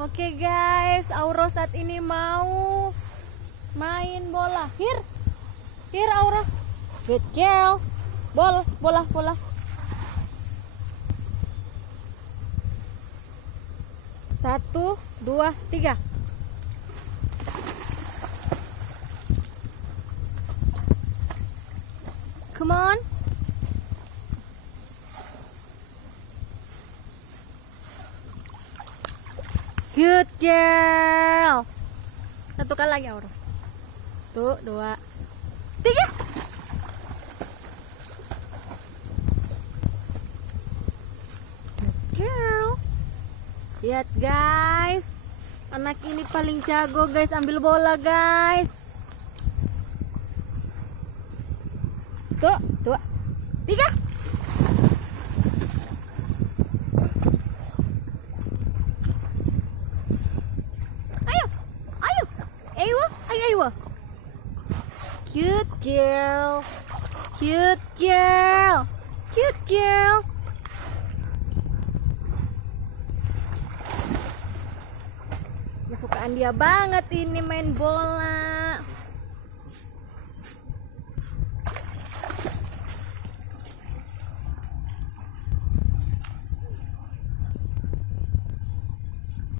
Oke guys, Aura saat ini mau main bola. Here Aura. Good girl. Bola. 1, 2, 3. Come on. Good girl. Satu kali lagi Aura. 1, 2, 3. Good girl. Lihat guys, anak ini paling jago guys ambil bola guys. 1, 2, 3. Ayo. Cute girl. Kesukaan dia banget ini main bola.